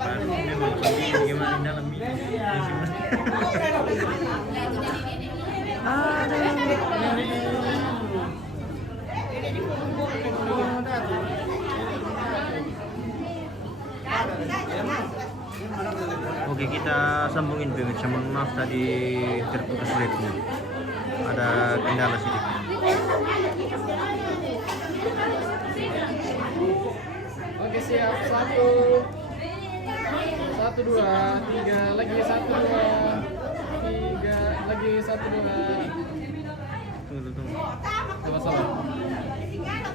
memang gimana dalam ini. Oke, kita sambungin pemirsa. Mohon maaf tadi terputus live-nya. Ada kendala sedikit. Oke, siap. 1 2 3 lagi 1 2 3 lagi 1 2. Tunggu. Sama-sama.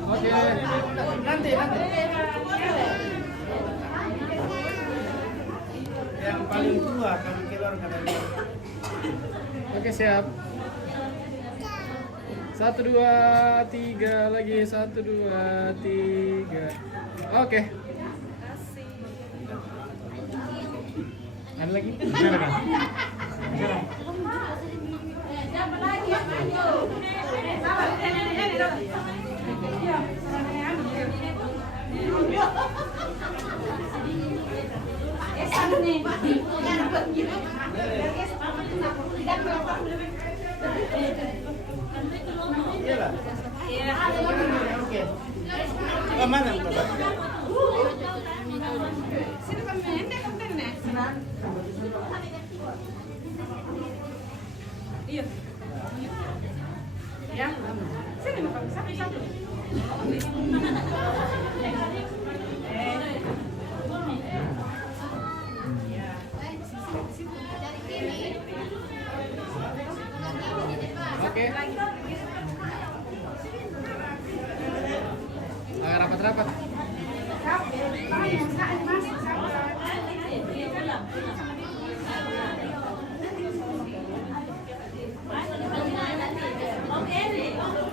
Oke. Nanti. Yang paling tua kalau keluar katanya. Oke, siap. 1 2 3 lagi 1 2 3. Oke. Ada lagi? Bicara kan? Siapa lagi yang maju? Iyalah. Oke. Mana Bapak? Iya. Ya. Sini makan satu-satu. Oke. Rapat-rapat.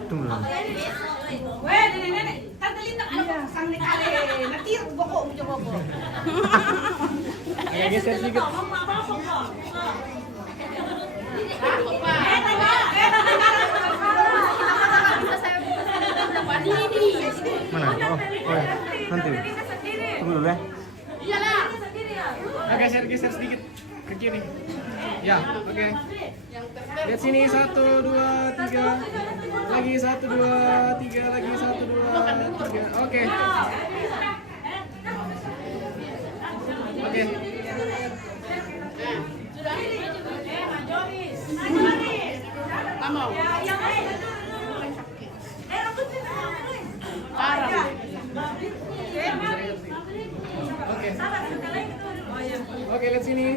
Tunggu lang. Weh, nenek, tante Linda ano sang kali natirok boko mo boko. Agak geser sedikit. Mana? Oh, ya. Nanti. Tunggu dulu ya. Iyalah. Agak geser sedikit ke kiri. Ya, oke. Lihat sini 1 2 3. Lagi 1 2 3 lagi 1 2 3. Oke. Oke. Oke. Oke, lihat sini.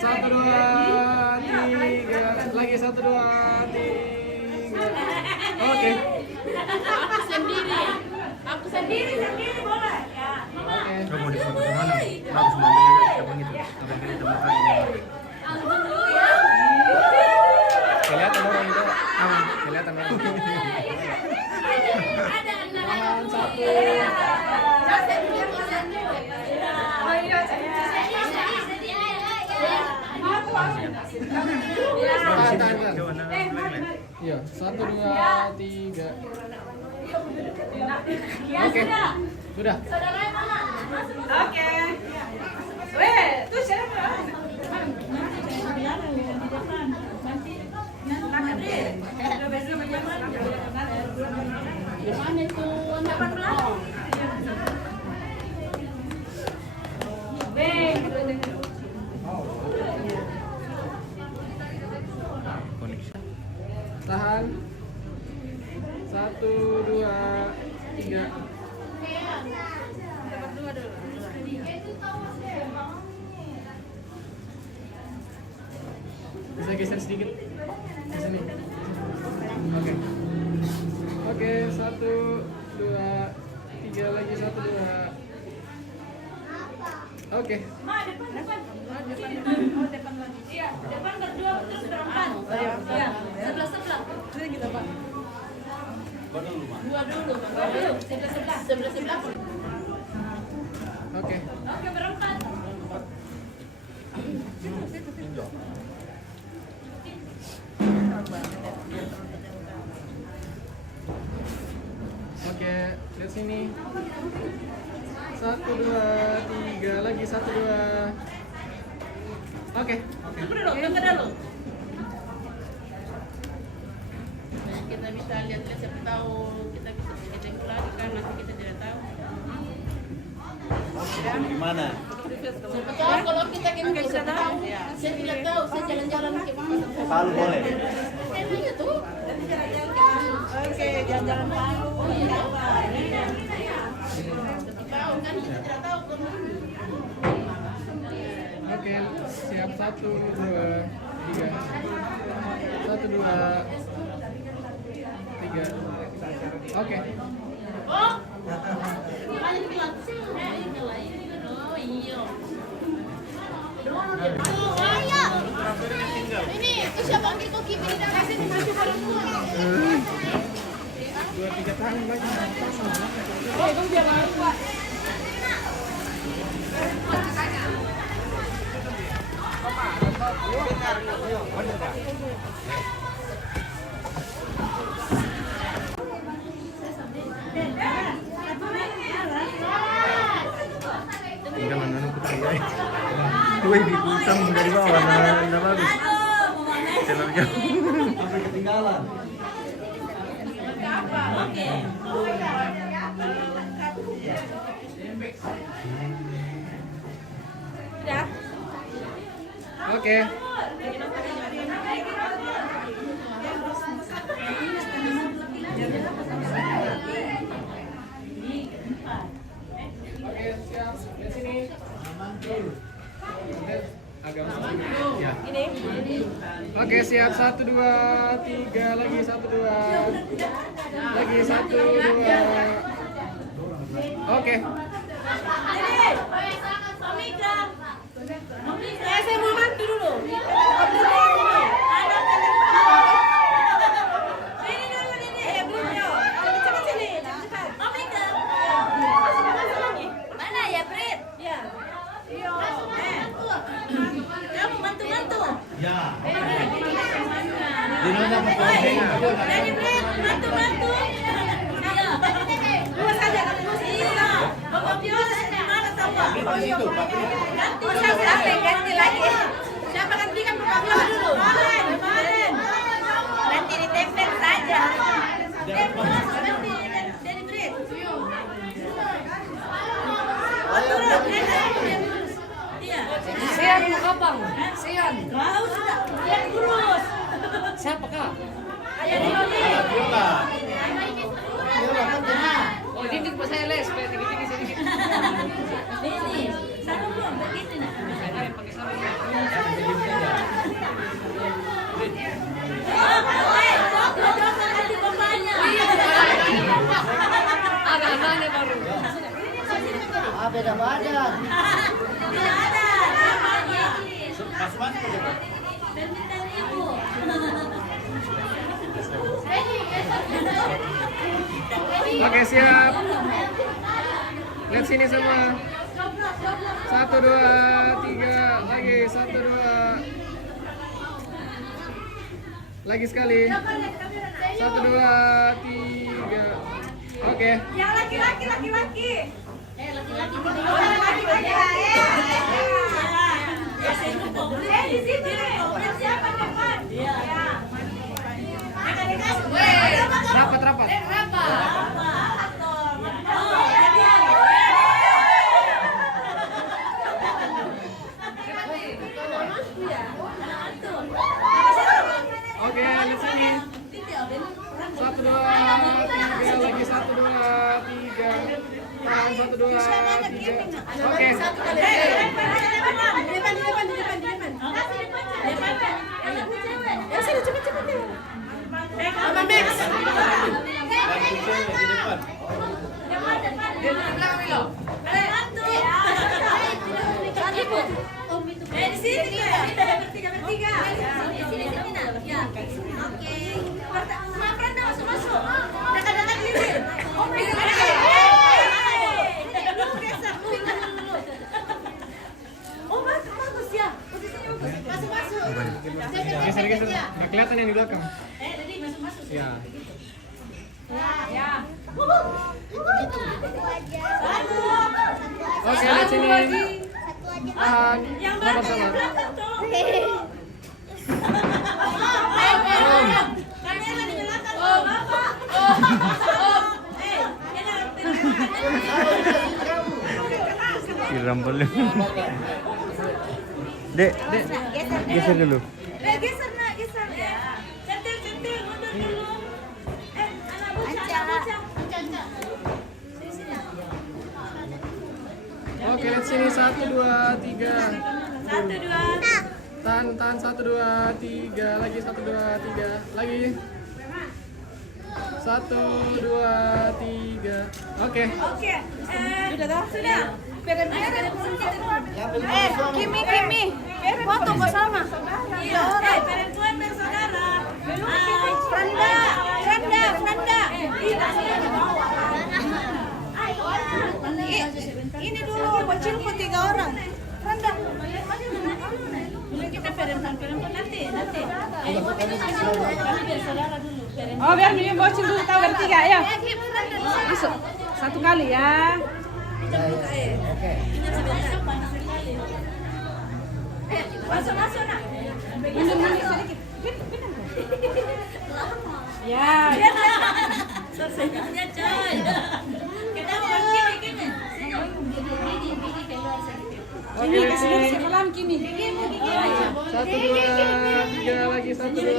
1 2 3. Lagi 1 2 3. Oke. Aku sendiri boleh. Ya. Oke. Kamu mau difoto kemana? Bagus mau lihat siapa gitu. Apa yang kita makan ini? Kelihatan orang itu. Kelihatan orang. Tangan 1. Iya, 1 2 3. Oke. Sudah. Oke. Weh, tuh siapa? Mana itu? 18. Tahan. 1 2 3. Bisa geser sedikit di sini. Oke. Oke, 1 2 3 lagi 1 2. Oke. Depan lagi. Iya, depan berdua terus berempat. Iya, sebelah. Sini kita, Pak. Dua dulu. Sebelah. Oke. Oke, berempat. Oke, lihat sini. 1, 2, 3, lagi 1, 2. Oke. Tunggu dulu. Kita bisa lihat-lihat siapa tahu kita tengok lagi kan nanti kita tidak tahu. Gimana? Siapa tahu kalau kita gitu siapa tahu. Saya tidak tahu, saya jalan-jalan ke mana. Palu boleh. Iya tuh. Oke, jalan-jalan Palu. Tahu kan kita tidak tahu kemana. Oke, siap 1, 2, 3. 1, 2, 3. Oke. Oh. Paling bilang. Oh iya. Ini itu siapa ambil koki ini dah kasih masuk pada semua. 2, 3 tahun lagi. Itu dia baru Pak. Tinggal mana putri ya. Gue dipusang dari bawah, nah bagus. Channel jauh. Sampai ketinggalan. Oke. Oke, siap. Lihat sini. Agak masuk sini. Ya. Oke, siap. 1, 2, 3. Lagi 1, 2. Lagi 1, 2. Oke. Saya mau mandi dulu. Ini dulu ini beliau. Cepat sini, cepat. Mana ya, Brit? Ya. Iya. Kamu bantu-bantu. Ya. Di mana Jadi Brit, bantu-bantu. Iya. Dua saja kamu iya. Bapak Pius, mana tahu? Di situ, Pak. Ganti lagi. Siapa gantikan Bapak Pius dulu? Kemarin. Nanti ditempel saja. Ganti dari Brit. Iya. Sian Kapang, Sian. Mau sudah lihat kurus. Siapa kak? Ayah di sini. Viola. Oh, dikit pas saya les, supaya tinggi-tinggi sini. Ini. Sana belum begitu nah. Pakai sarung. Jangan nanti bapaknya. Anak-anaknya baru. Beda badan. Tidak ada. Mas aja. Permintaan ibu. Oke, siap. Lihat sini semua. 1, 2, 3. Lagi 1, 2. Lagi sekali. 1, 2, 3. Oke. Yang laki-laki. Laki-laki di situ nih. Siapa depan? Iya. Rapat. Oke, lihat sini. 1, 2, 3. Lagi 1, 2, 3. Tahan 1, 2, 3. Oke. Mama Max. Di depan. Di sini bertiga. Ya. Oke. Semua Franda masuk. Dekat-dekat bibir. Oh, bagus ya. Posisinya bagus. Masuk. Geser. Nggak kelihatan yang di belakang. Jadi masuk. Ya. Ya. Satu. Oke, lihat sini. Tahan. Yang Sabar, mana yang sabar. belakang tolong. Kamera di belakang. Bapak. Siram belum. Dek, geser dulu. Geser nak, geser ya. Centil, mundur dulu. Anak buca. Oke, lihat sini. 1, 2, 3. 1, 2. Tahan. 1, 2, 3. Lagi 1, 2, 3. Lagi. 1, 2, 3. Oke. Oke. Sudah. Kimi. Foto bersama. Iya. Perempuan bersaudara. Franda. Ini dulu bocilku 3 orang. Franda. Kita perempuan nanti. Bersaudara dulu. Oh, biar Mimi bocil dulu tahu bertiga ya. Masuk. 1 kali ya. Masuk nak. Mundur sedikit. Ya. Selesainya coy. Kita mau gini. Oke, lihat sini. Salam Kimi. 1, 2, 3. Lagi 1, 2.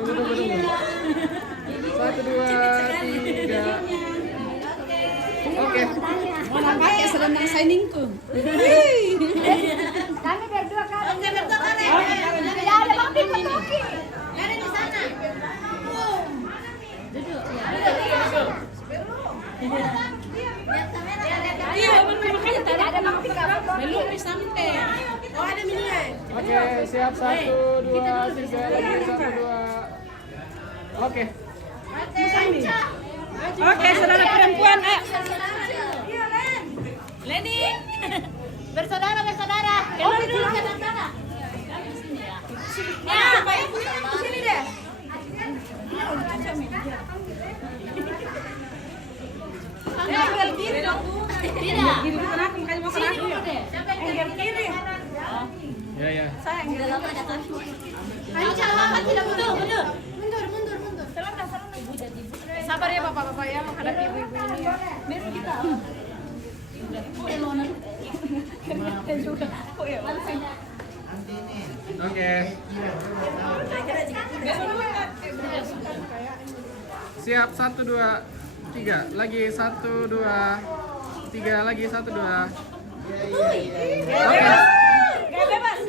Tunggu. 1, 2, 3. Oke. Mau pakai selendang shiningku. Kami berdua kan. Oke, berdua kali. Ya ada Bang Pip Toki. Ada di sana. Iya, makanya tadi ada Bang Pip. Belum sampai. Oh, ada minyak. Oke, siap. 1, 2, 3. Lagi 1, 2. Oke. Oke, saudara perempuan, ayo. Iya, Len. Leni. Bersaudara. Keluar dulu ke sana. Ya, di sini deh. Angle kiri dong. Tidak. Gini bukan aku, makanya mau Sini aku. dulu deh. Angle kiri. Ya. Saya angle lama datang. Ayo, tidak mundur. Mundur. Selama. Sabar ya bapak-bapak ya menghadapi ibu-ibu ini ya. Oke. Siap. 1, 2, 3. Lagi 1, 2, 3. Lagi 1, 2. Oke. Gak bebas.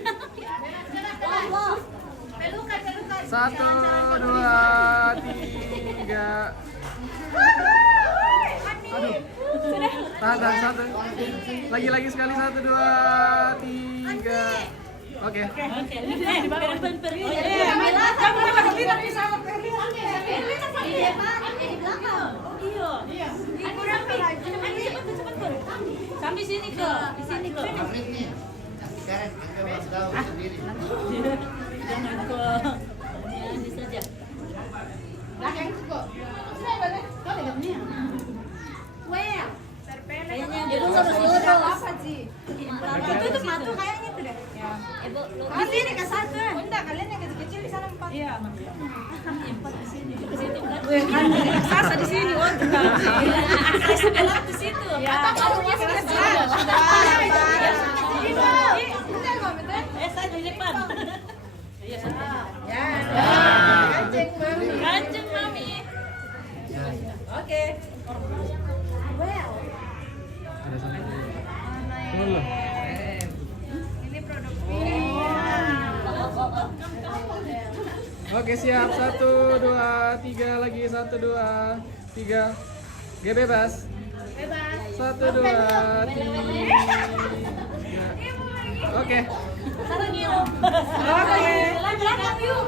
Pelukan. 1, 2, 3. Aduh. Tahan 1. Lagi sekali 1, 2, 3. Oke. Perempuan pergi. Kamu lewat ke sini bisa Iya. Kurang cepat. Sampai sini ke. Di sini ke. Jangan ke. Ini saja. belakang itu kok. Kau lihat ni. Well. Kayaknya Itu seluruh apa sih? itu matu kayaknya tuh deh. Ya. Di sini ke satu. Enggak, kalian yang kecil-kecil di sana 4. Iya. Empat di sini. Ke situ kan. Wih, kan raksasa di sini, oh juga. Sebelah ke situ. Ya. Barunya sudah Sudah. Saya di depan. Iya, Ya. Kanjeng Mami. Oke. Well. Ada sana. Tunggu dulu. Ini produk Oke, siap. 1, 2, 3. Lagi 1, 2, 3. G bebas. 1, 2, 3. Oke. Sarang yuk. Oke. Belakang yuk.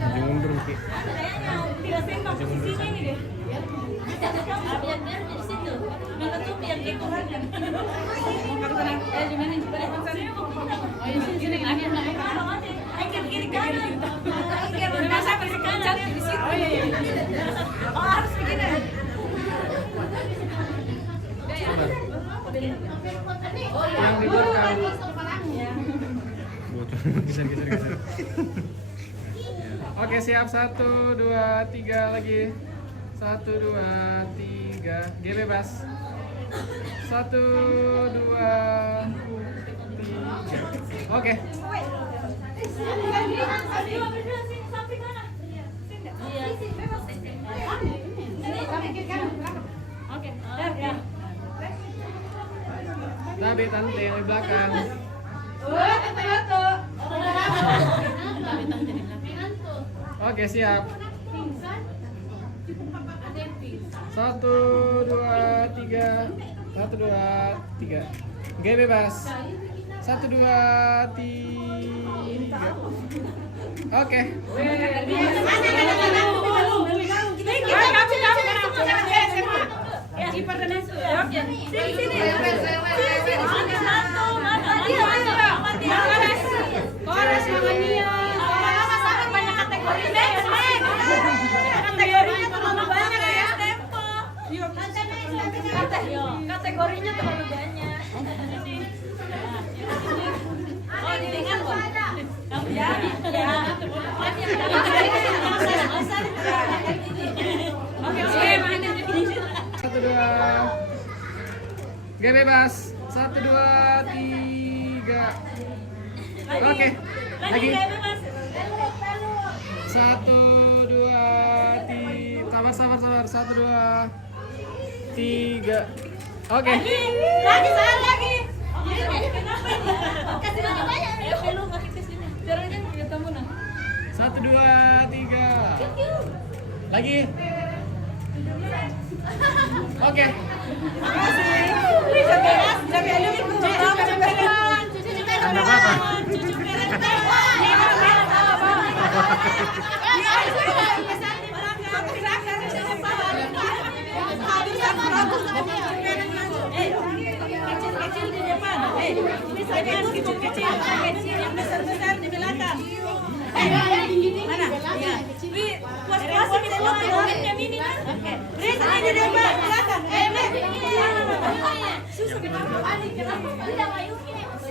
Jangan mundur, Ki. Kayaknya tidak seimbang posisinya ini deh. Biar di situ. Menutupi yang kekurangan. Gimana nih? Oh, ini sini. Angkat kiri kanan. Angkat Yang di belakang. Geser. Oke, siap. 1, 2, 3 lagi. 1, 2, 3. G bebas. 1, 2, 3. Oke. Tapi tante yang di belakang. Oke, siap. 1, 2, 3. 1, 2, 3. G bebas. 1, 2, 3. Oke. Kategorinya terlalu banyak. Oh, di dengan kamu ya. Oke, 1, 2. G bebas. 1, 2, 3. Oke. Lagi. 1, 2, 3. Sabar. 1, 2, 3. Oke. Lagi. Kasih lagi banyak. Lu kasih ke sini. Caranya kamu nah. 1, 2, 3. Lagi. Oke. Anda apa? Kecil di depan. Kecil yang besar di belakang. Mana? Ya. Puas-puasin yang ini kan? Oke. Ini di depan belakang. Susu di bawah.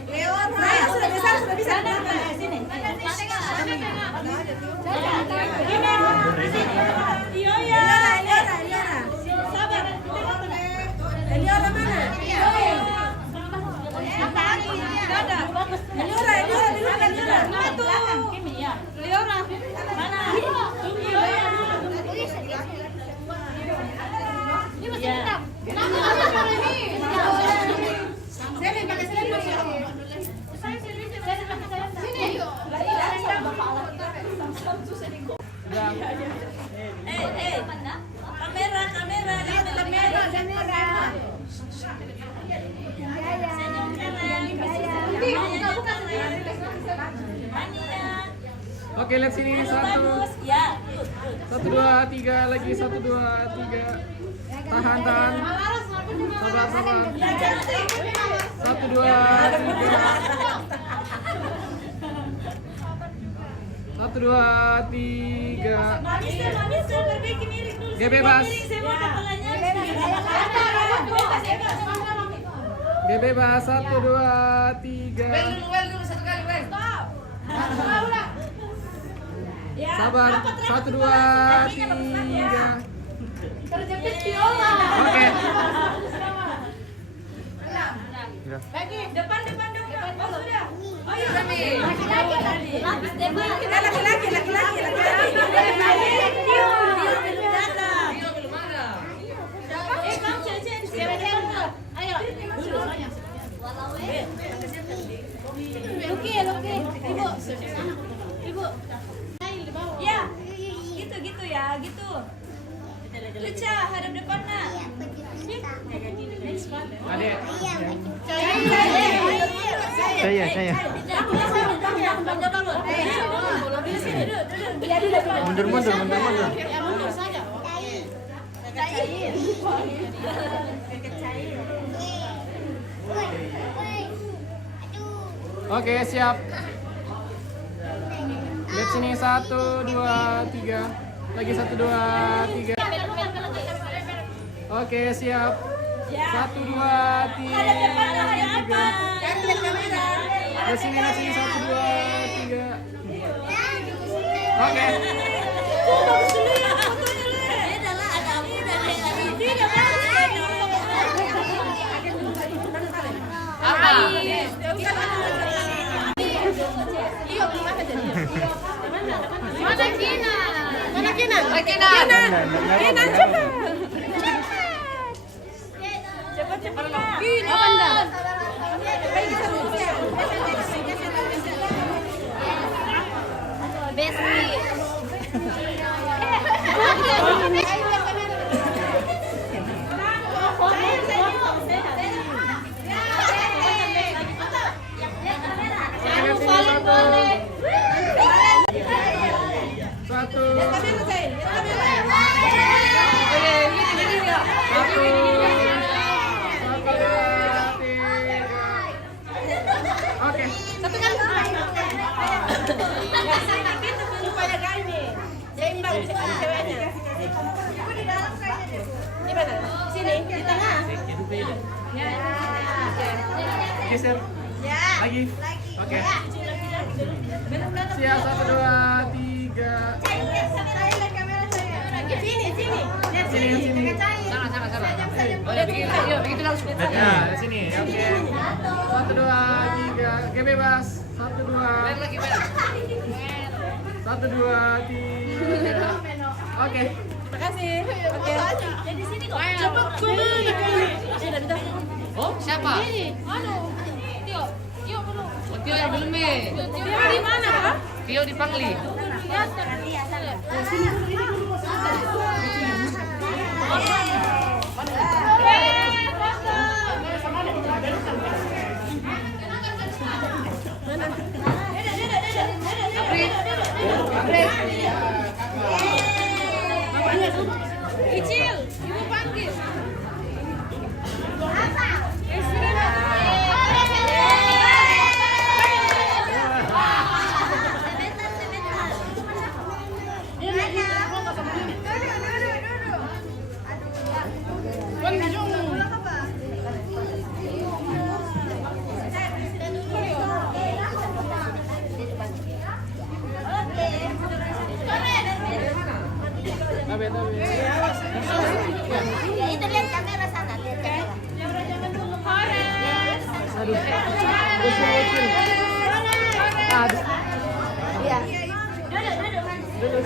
Lewat. Sudah bisa. Sini. Iya. Sabar. Eliora mana? Oke, lihat sini. 1, 2, 3 lagi. 1, 2, 3. Tahan. Sabar. 1, 2, 3. 1, 2, 3. G bebas. G bebas. 1, 2, 3. Sabar. 1, 2, 3. Terjepit viola. Oke. Lagi depan dong. Oh sudah. Oh iya. Laki-laki. Lapis depan. Kita laki-laki. Kamu cewek siapa? Ayo. Luki. Ibu. Ya. Gitu ya, gitu. Luca, hadap depan nak. Adek. Saya. Mundur. Oke, siap. Lihat sini. 1, 2, 3. Lagi 1, 2, 3. Oke, siap. 1, 2, 3. Ke sini, 1, 2, 3. Oke. Mana Kina? Mana Kina? Kina cepat. Cepat-cepat. Apa ndak? Besti. Geser. Lagi. Oke. Siap, 1, 2, 3. Sini. Sana. Oh ya, begitu langsung. Ya, di sini. Oke. 1, 2, 3. Oke, bebas. 1, 2. Lagi banyak. 1, 2, 3. Oke. Makasih. Oke. Jadi sini kok. Cepat kemana? Oh, siapa? Aduh. Tio. Tio belum. Oh, Tio yang belum nih. Tio di mana, Pak? Tio di Pangli. Kecil, ibu panggil. Ya itu lihat kamera sana, lihat kamera. Iya. Duduk.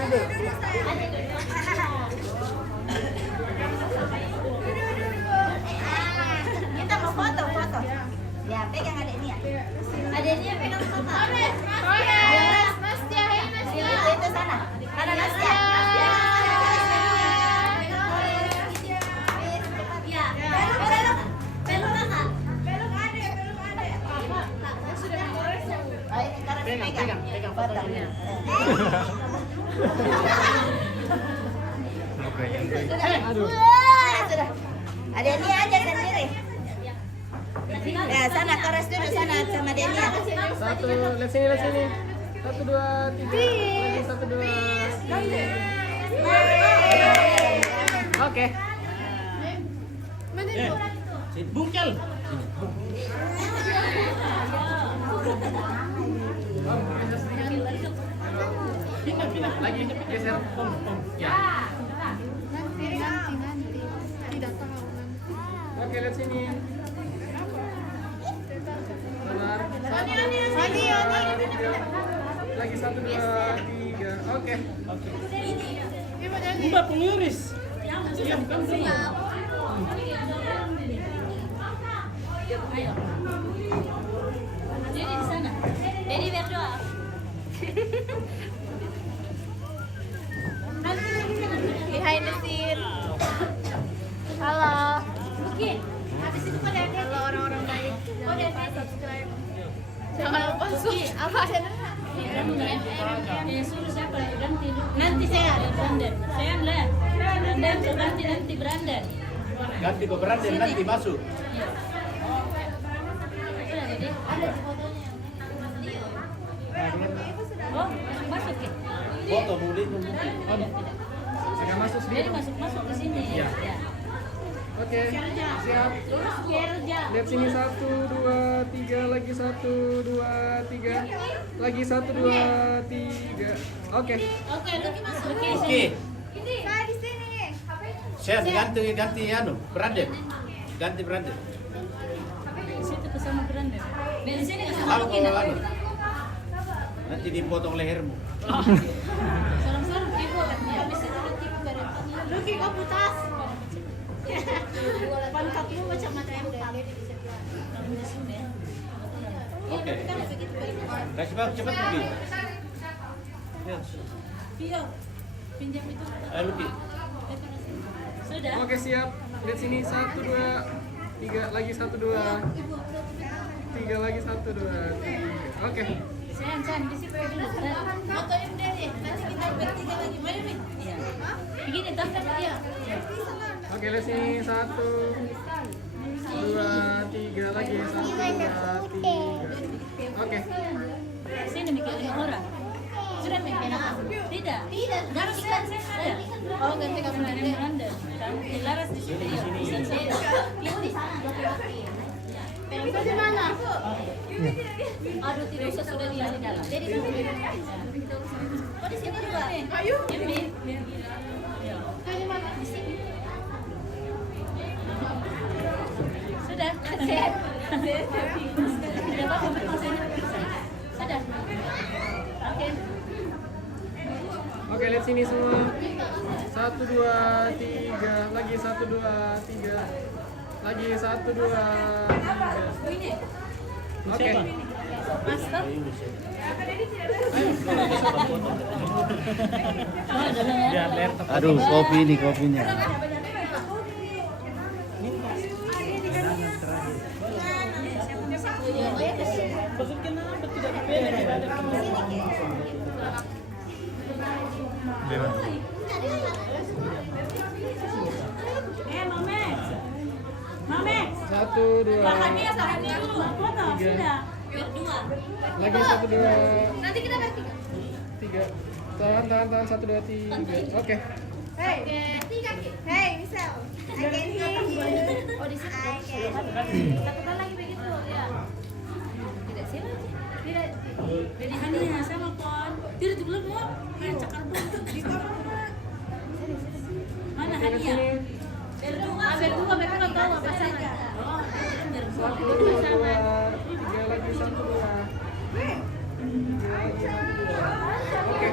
Kita mau foto. Ya, pegang adiknya. Adiknya pegang foto. Nastia. Itu sana. Mana Nastia? Pegang fotonya. Sudah. Adeni aja sendiri. Ya, sana koras dulu sana sama Denia. 1, lihat sini. 1, 2, 3. Lagi 1, 2, 3. Oke. Bungkel. Pindah. Lagi geser. Om. Ya. Nanti. Tidak tahu. Oke, lihat sini. Benar. Lagi 1, 2, 3. Oke. Mbak pengiris. Jadi di sana. Jadi berdoa. Behind the scene. Halo. Oke. Habis itu pada ada Orang-orang baik. Jangan lupa subscribe. Jangan lupa apa channelnya? suruh siapa ganti nanti saya Brandon. Saya lihat. Brandon ganti Brandon. Ganti ke Brandon nanti masuk. Oh, masuk ke. Foto boleh. Saya masuk Jadi sedikit. masuk ke sini. Iya. Ya. Oke, siap. Lihat sini 1, 2, 3, lagi 1, 2, 3, lagi 1, 2, 3. Oke. Oke. Saya di sini. Share ganti anu, branded. Ganti branded. Situ bersama Brandon. Dari sini ke sama Kalau Lucky. anu. Nanti dipotong lehermu. Sorong-sorong ibu habis itu Lucky kau putas. Pangkatmu macam empat. Oke. Kasih bang cepat pergi. Ya. Pio, pinjam itu. Luki. Sudah. Oke, siap. Lihat sini 1, 2, 3, lagi 1, 2. 3 lagi 1, 2, 3. Oke. Sen di situ dulu. Fotoin deh. Nanti kita bertiga lagi. Mari, Mi. Iya. Begini daftar dia. Oke, lihat sini 1, 2, 3, lagi 1, 2, 3. Oke. Sini mikir 5 orang. Sudah mikir apa? Tidak. Laras kan saya ada. Oh, ganti kamu dari Miranda. Laras di sini. Ibu di sana. Ibu di mana? Aduh, tidak usah sudah di dalam. Jadi oh, di sini juga. Ayo. Ini. Di sini. Sudah. Tidak apa-apa. Sudah. Oke. Oke, lihat sini semua. 1, 2, 3, lagi 1, 2, 3. Lagi 1, 2, 3. Oke. Master. Aduh, kopi ini kopinya. Mamek. 1, 2, Bahannya dulu. Foto sudah. Berdua. lagi 1, 2, Nanti kita bertiga. 3. Tahan 1, 2, 3. Oke. Hey, hey, Michelle. I can hear you. Oh, di situ. Satukan lagi begitu, ya. Tidak sih. Tidak. Jadi Hania sama Pon. Tidak di belum mau. Kayak cakar buntu. Mana Oke, lihat Hania? sini. Berdua nggak tahu apa saja. 1, 2, 3, lagi 1, 2. Oke.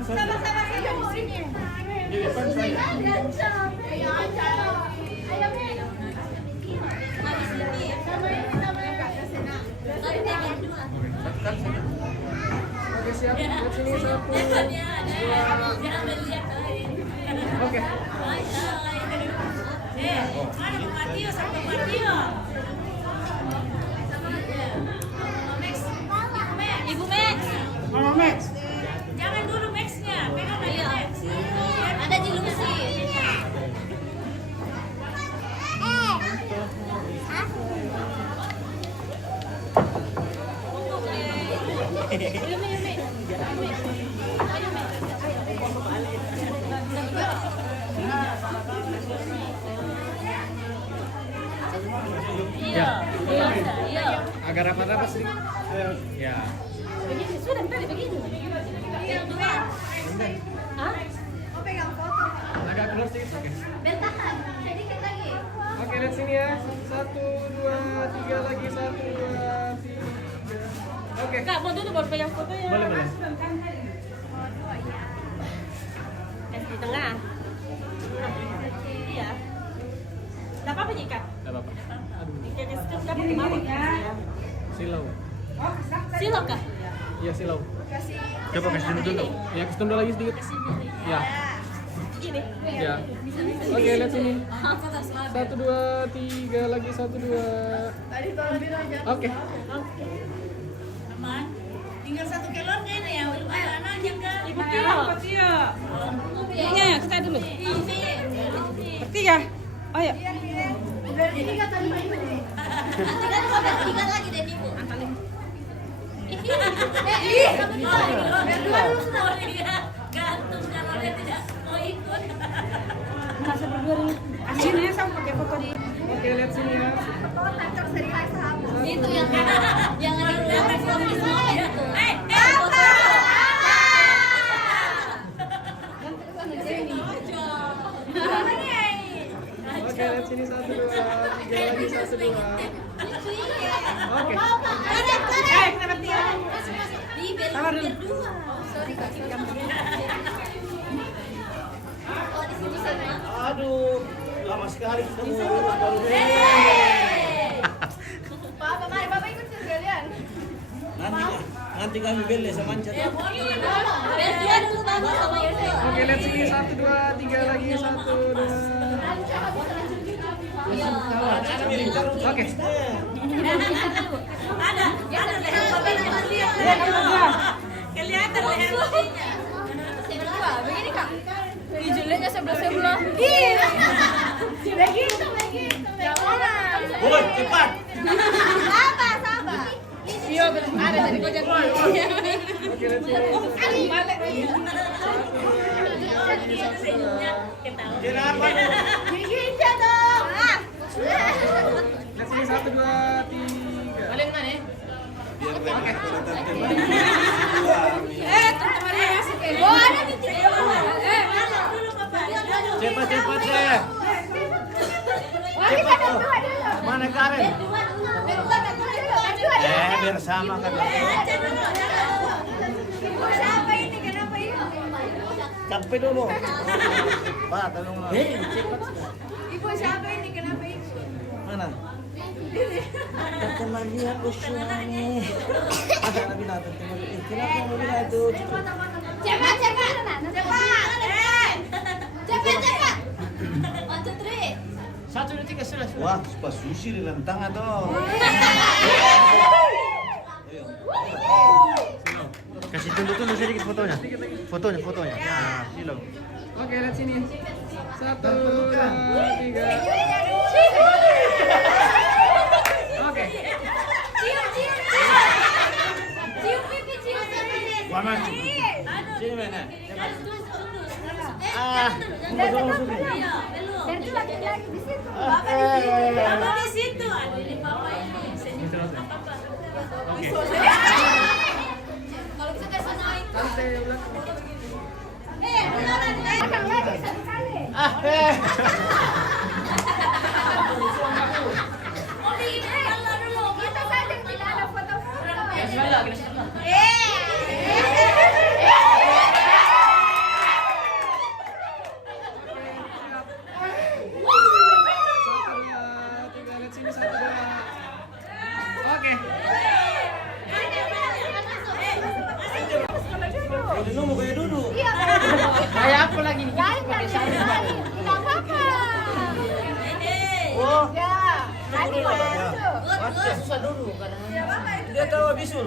Sama-sama saja di sini. Di depan saya. Oke, siap. Lihat sini 1, 2. Oke. Mana Patio sama Patio? Ibu Max. Mama Max. Jangan dulu Max-nya. Pegang aja Max. Ada di Lucy. Ya. Iya. Agak rapat-rapat sih. Ya. Sudah tadi begitu. Hah? Mau pegang foto. Agak keluar sedikit. Oke. Bentakan. Sedikit lagi. Oke, lihat sini ya. 1, 2, 3, lagi 1, 2, 3. Oke. Kak, mau dulu baru pegang foto ya. Boleh. Di tengah. Iya. Tidak apa-apa Jika. Enggak apa-apa. Kamu di mana? Silau. Silo kah? Iya, silau. Coba kasih dulu. Ya, custom dulu lagi sedikit. Ya. Gini. Ya. Oke, lihat sini. 1, 2, 3, lagi 1, 2. Tadi tolongin aja. Oke. Aman. Tinggal 1 kelor kan ya? Belum ada anaknya kan? Ibu Iya, ya, kita dulu. Bertiga. Ayo. Bertiga tadi. Tiga lagi deh ibu. Gantung kalau dia tidak mau ikut. Masa berdua nih. Sini ya sama pakai foto di. Oke, lihat sini ya. Itu yang reflektif semua itu. Oke, lihat sini 1, 2, 3 lagi 1, 2. Oke. Kita bertiga. Sabar dulu. Aduh, lama sekali ketemu. Papa, mari Papa ikut sekalian. Nanti kami beli sama Ancat. Oke, lihat sini 1, 2, 3 lagi 1, 2. Oke. Ada leher babi dia. Kelihatan leher babinya. Begini Kak. Julenya sebelah-sebelah. Iya. Begitu. Jangan. Woi, cepat. Sabar. Iya, ada dari gojek. Oke, lihat sini. Kenapa? Begitu dong. Lihat sini 1, 2, 3. Balik mana ya? Oh, ada di Cepat, Chef. Mana Karen? Biar sama kan. Siapa ini? Kenapa ini? Sampai dulu. Pak, tolonglah. Ibu siapa ini? Kenapa ini? Mana? Teman dia kusyani. Ada lagi nak teman. Kenapa mau bilang itu? Cepat. Cepat. 1, 2, 3. 1, 2, 3 sudah. Wah, pas sushi di lentang atau? Kasih tunduk-tunduk sedikit fotonya. Fotonya. Nah, silo. Oke, lihat sini. 1, 2, 3. Oke. Cium pipi. Mana? Sini mana? Sergio lagi di situ. Bapak di situ. Ada di papa ini. Oke. Kalau bisa kasih naik. Santai belakang. Belakang lagi 1 kali. Oh, ini kalau dulu. Kita saja tidak ada foto-foto. Lihat sini 1, 2. Oke. Dulu mau kayak dulu. Iya. Kayak apa lagi nih? Tidak apa-apa. Oh, Ya. Tadi masuk. Susah dulu karena dia tahu bisul.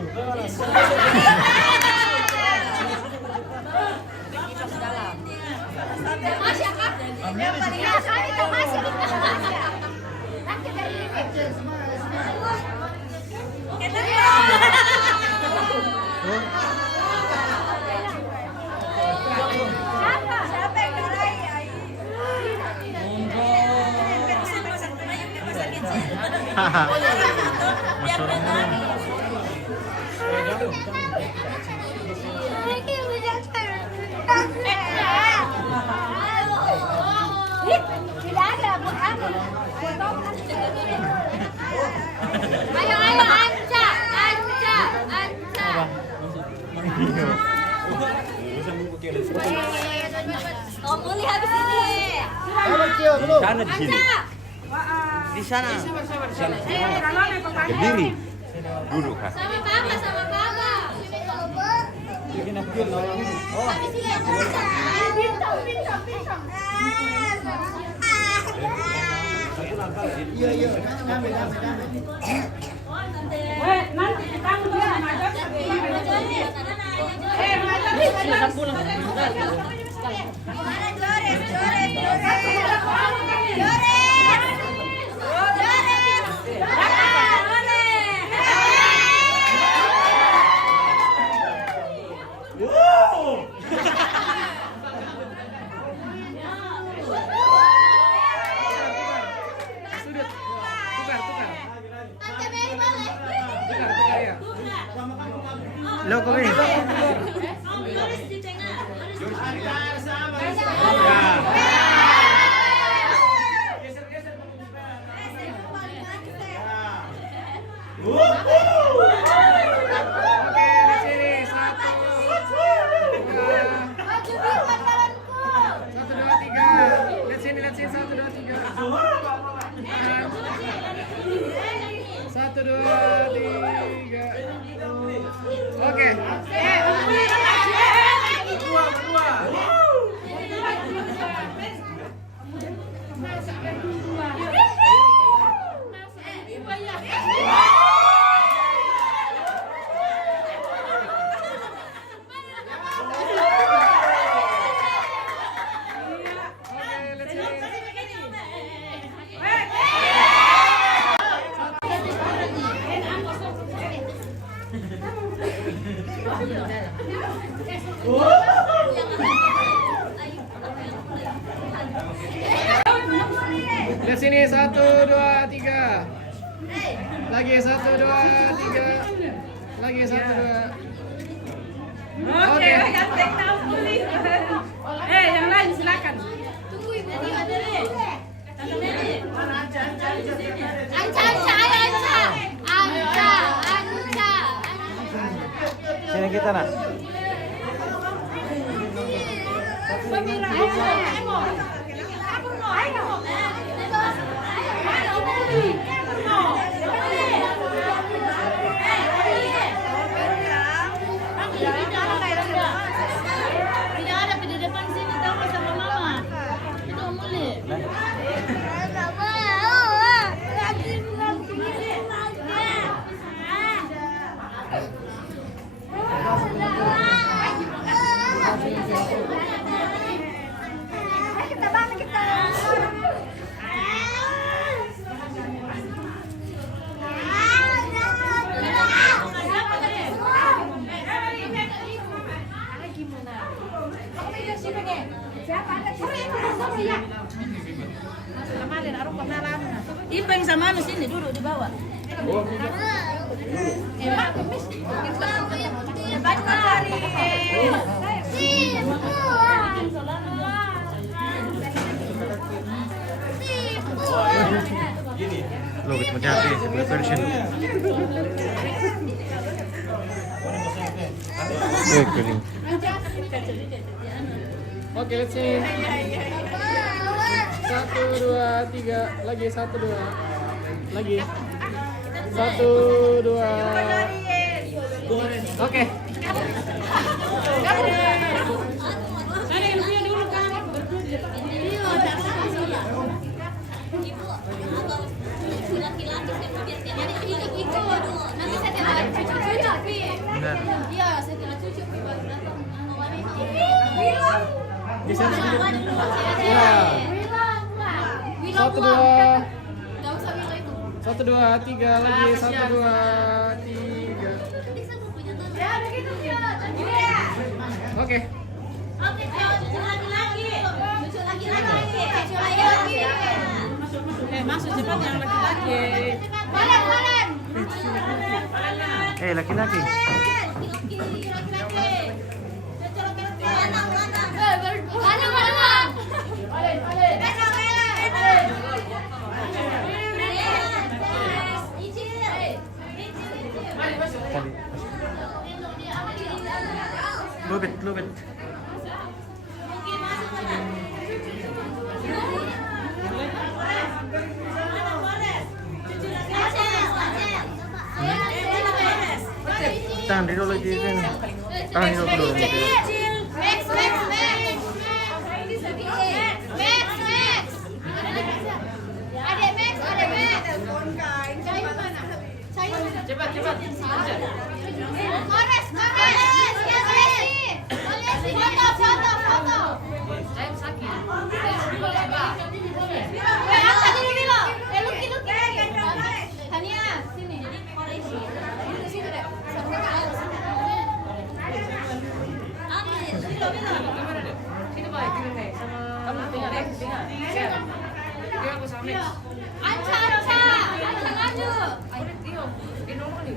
Masya Kak. Ya, kami tak masih. Nanti dari ini. Siapa yang dorai? Tidak ada, ayo, Anca. Oh, boleh habis ini. Sana di sini. Di sana. Berdiri. Duduk kak. Sama Papa. Bikin apa dia orang ini? Oh, Bintang. iya. nanti kita dia macam Lo kau ni. Yoris di tengah. Oke, di sini 1, 2, 1, 2, 3. Lihat sini 1, 2, 3. 1, 2, 3. Oke. Lihat sini 1, 2, 3. Lagi 1, 2, 3. Lagi 1, 2. Oke, ganteng tahu pulih. Yang lain silakan. Tunggu ibu dia dulu. Anca. Sini kita nak. Tidak ada di depan sini tahu sama mama. Itu mulai. Ipeng sama anu sini duduk di bawah. Lo kita hati, boleh version. Keling. Oke, lihat sini. 1, 2, 3. Lagi 1, 2. Lagi. 1, 2. Oke. Nanti saya tinggal cucu-cucu, Pi. Benar. Iya, saya tinggal cucu, Pi. Baru datang. Geser sedikit. Iya. Ya. 1, 2. Gak usah bilang itu. 1, 2, 3. Lagi 1, 2, 3. Ya, begitu, Pio. Oke. Oke, cucu lagi-lagi. Cucu lagi-lagi. Cucu lagi-lagi. Masuk cepat yang laki-laki. Balen. Laki-laki. Lubit. Tangan dulu lagi kan. Tangan dulu. Max. Ada Max. Cepat. Kores. Foto. Saya sakit. Angkat dulu lo. Luki. Tania, sini. Sini deh. Sini boy, sama kamu tinggal. Dia aku sama Max. Anca maju. Ini nomor nih.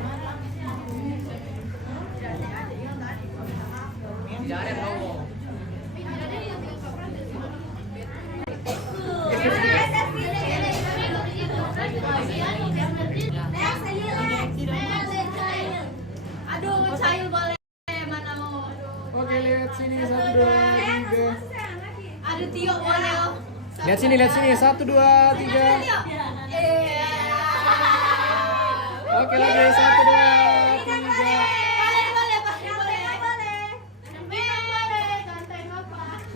Lihat sini. 1, 2, 3. Oke, lagi 1, 2, 3.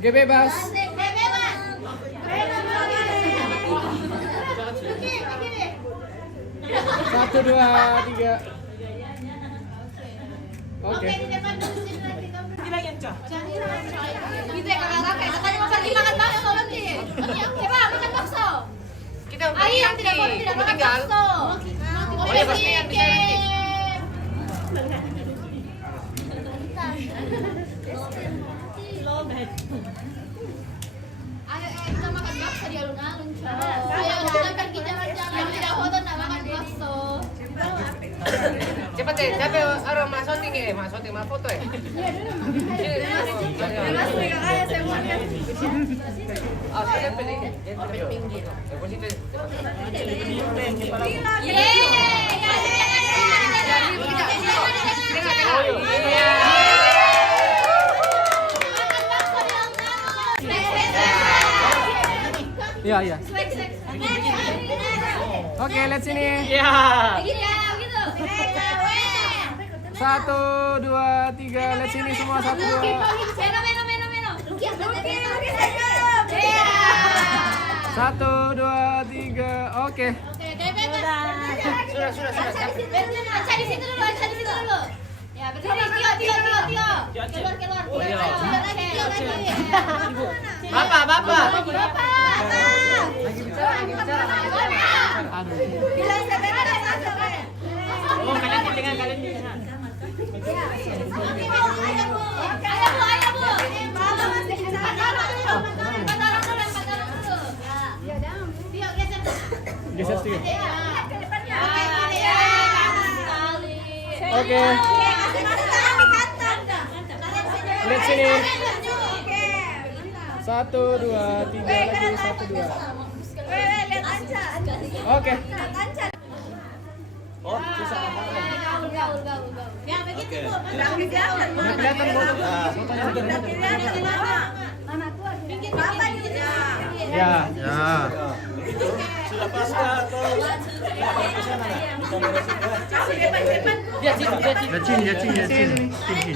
Oke, bebas. 1, 2, 3. Oke. Gitu ya kakak, katanya mau pergi makan bakso nanti. Coba makan bakso. Kita Ayo yang tidak mau tidak makan bakso. Oh ya pasti yang bisa nanti. Ayo kita makan bakso di alun-alun. Ayo jangan pergi jalan-jalan tidak foto nak makan bakso. Cepat deh, tapi orang mas shooting ya, mas shooting, mas foto ya. Oh, saya pilih pinggir. Iya. Oke, lihat sini. Iya. 1, 2, 3. Lihat sini semua. 1, 2. Meno. 1, 2, 3. Oke. Sudah. Aca di situ dulu. Ya, berdiri. Tio. Keluar. Bapak. Lagi bicara. Aduh. Bilang sebentar masuk. Oh, kalian di tengah. Ayo bu. Mama masih cepat dorong dulu. Ya, Tio geser. Geser sedikit. Ke depannya. Oke. Lihat sini. 1, 2, 3. Lagi 1, 2. Lihat Anca. Oke. Oh, susah apa? Gaul. Ya begitu bu. Nggak kelihatan Mama tua. Pinggir. Papa juga. Ya. Sudah pasca atau ke sana? Dia sini. Sini.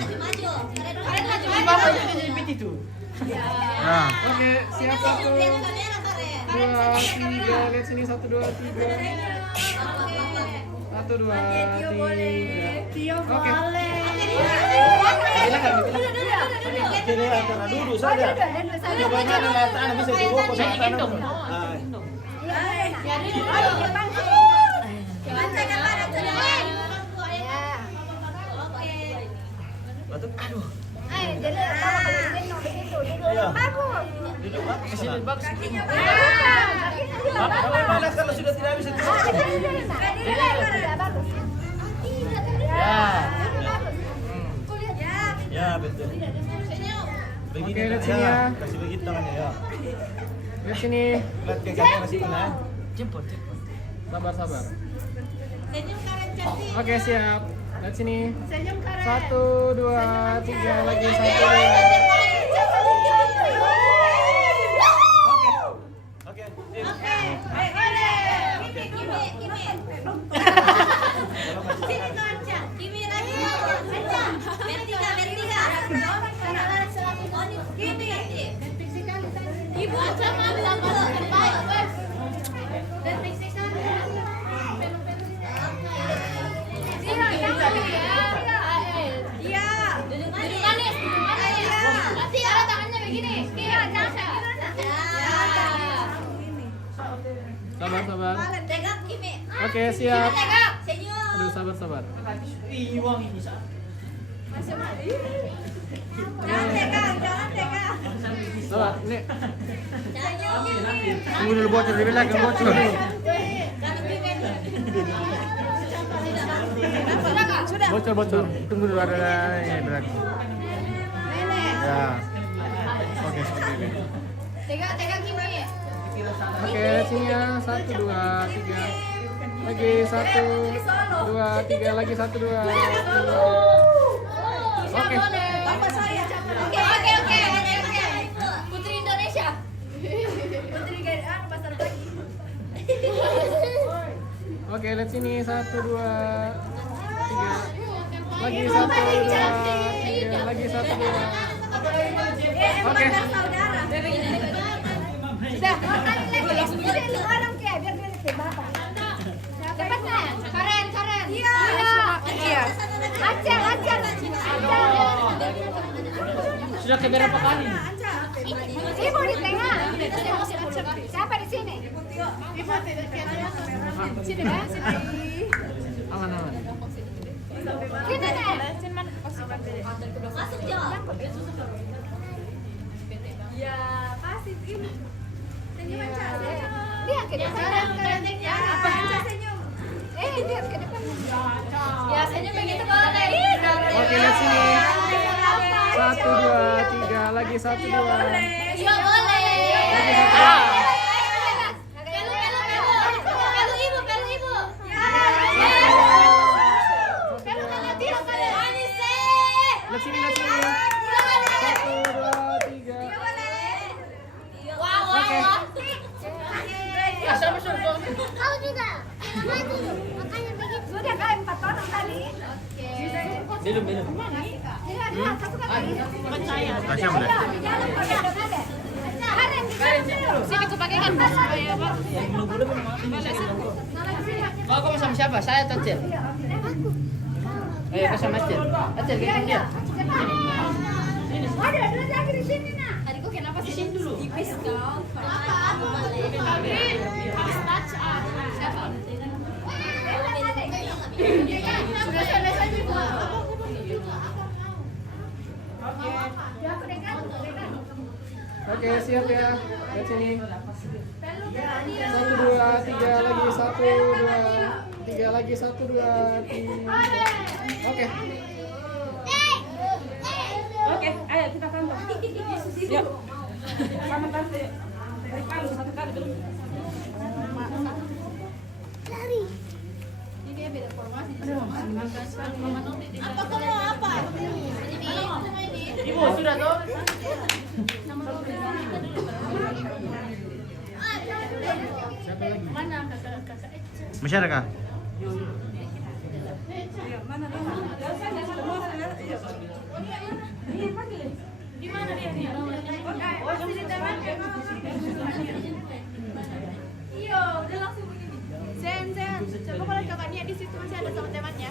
Bapak jadi piti tuh. Nah, Oke, siap 1, 2, 3. Lihat sini 1, 2, 3. 1, 2, 3. Oke. Kini antara duduk saja. Coba anda bisa dibawa ke sana. Aduh. Duduk bagus. Bagaimana kalau sudah tidak bisa Ya, betul. Oke, lihat sini ya. Kasih begitu tangannya ya. Lihat sini. Lihat ke kamera sini ya. Jemput. Sabar. Oke, siap. Lihat sini. 1, 2, 3. Lagi 1, 2. Oke. Ibu aja mah bilang kalau terbaik, wes. Dan Iya. Duduk manis. Nanti ada tangannya begini. Iya, jangan. Sabar. Tegak Kimi. Oke, siap. Tegak. Senyum. Aduh, sabar. Iwang ini sa. Jangan tegak. Sabar, ini. tunggu dulu bocor, dia bilang bocor dulu. Bocor. Tunggu dulu ada ini berarti. Ya. Oke. Tegak Kimi. Oke, sini ya. 1, 2, 3. Lagi 1, 2, 3. Lagi 1, 2, 3. Oke. Oke. Putri Indonesia. Oke, lihat sini 1, 2, 3. Lagi 1, 2, 3. Lagi 1, 2. Oke. Sudah. Ini orang kayak biar dia lihat bapak. Dapat nggak? Karen. Iya. Ajar. Sudah keberapa kali? Ibu di tengah. Siapa di sini? Sini Mbak. Aman. Sini Nek. Masuk jangan. Ya pasti ini. Senyum aja. Lihat ke depan. Apa? Senyum. Lihat ke depan. Biasanya begitu boleh. Oke, lihat sini. 1, 2, 3. Lagi 1, 2. Iya boleh. Pelu ibu. Lihat sini. 1, 2, 3. Wow. Kau juga. Makanya begitu. Sudah kan 4 orang tadi. Belum. Lihat, masukkan lagi. Tasya boleh. Sini aku pakai kan supaya apa? Oh, kamu sama siapa? Saya atau Acil? Ayo, kau sama Acil. Acil, kita dia. Ada lagi di sini nak. Adikku kenapa sih sini dulu? Tipis kau. Sudah selesai juga. Oke, siap ya. Lihat sini. 1, 2, 3. Lagi 1, 2, 3. Lagi 1, 2, 3. Oke. Oke, ayo kita tonton. Yuk. Sama tante. Tarik palu 1 kali dulu. Apa kau mau apa? Ibu, sudah toh? Mana kakak? Masih ada kah? Di mana dia? Iya, udah langsung begini. Zen. Coba kalau kakak Nia di situ masih ada sama temannya.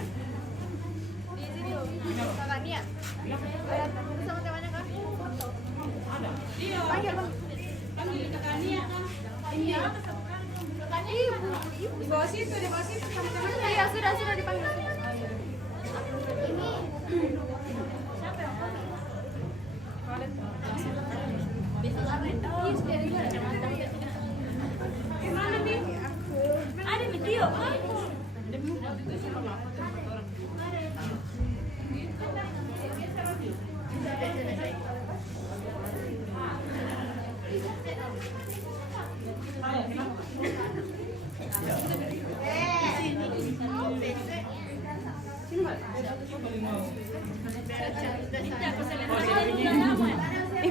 Di sini kakak Nia. Ada sama temannya kak? Foto. Panggil kakak Nia kan? Iya. Kakak Nia ibu. Di bawah situ sama temannya. Iya, sudah dipanggil. Ini. Siapa yang Gimana nih? Ada video.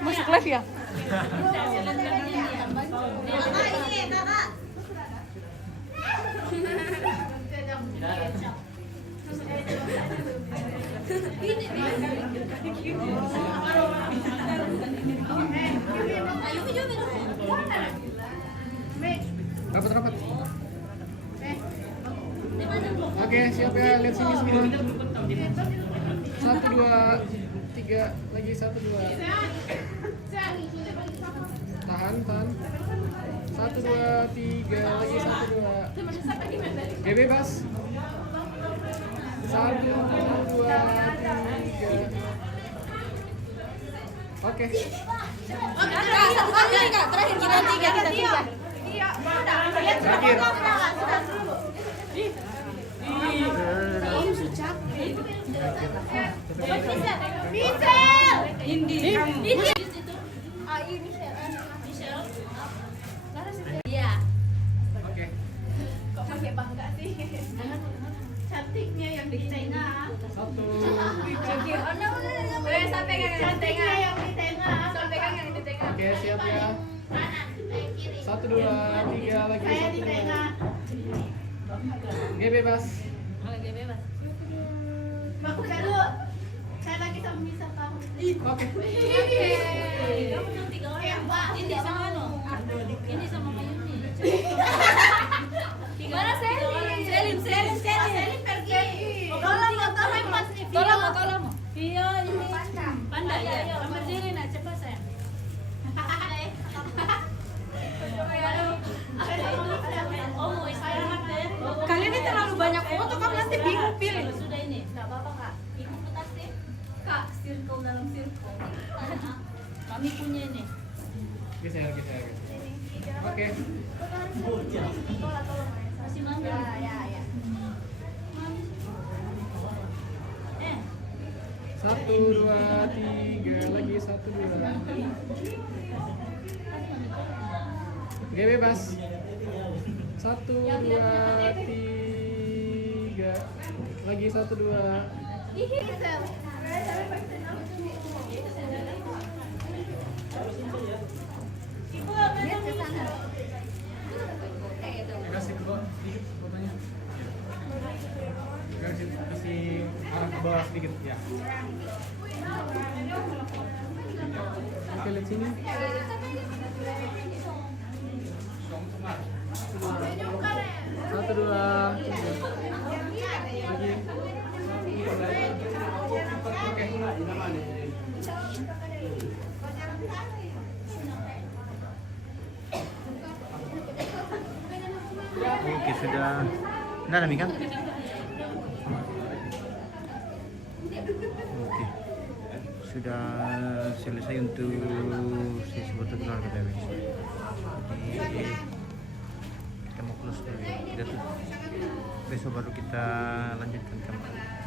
Masuk live ya? Rapat. Oke, siap ya. Lihat sini semua. 1, 2, 3. Lagi 1, 2. Tahan. 1, 2, 3. Lagi 1, 2. Oke, bebas. 1, 2, 3. Oke. Satu kali kak, terakhir kita tiga. Terakhir. Iya. Oke. Kok pakai bangga sih? Cantiknya yang di tengah. 1. Boleh sampaikan yang di tengah. Sampaikan yang di tengah. Oke, siap ya. 1, 2, 3 lagi. 1, 2. Oke, bebas. Oke, bebas. Saya lagi sama Misal kamu. Oke. Kamu yang 3 orang. Ini sama anu. Ini sama Mayuni. Mana Selim? Selim pergi. Tolong. Iya, ini. Panda ya. Kamar diri nak cepat sayang. Oh, mau istirahat deh. Kalian ini terlalu banyak foto, kamu nanti bingung pilih. Sudah ini. Enggak apa-apa, Kak. Ibu putar sih. Kak, circle dalam circle. Kami punya ini. Geser. Oke. Masih mandi. Ya. 1, 2, 3 lagi. 1, 2. Oke, bebas. 1, 2, 3 lagi. 1, 2. Misal. Lihat ke sana. Kasih ke bawah sedikit fotonya. Kasih arah ke bawah sedikit ya. Oke, lihat sini. 1, 2, 3 lagi. Oke. Oke, sudah. Nah, ada kan? Oke. Sudah selesai untuk sesi foto keluarga kami. Jadi kita mau close dulu. Kita tutup. Besok baru kita lanjutkan kembali.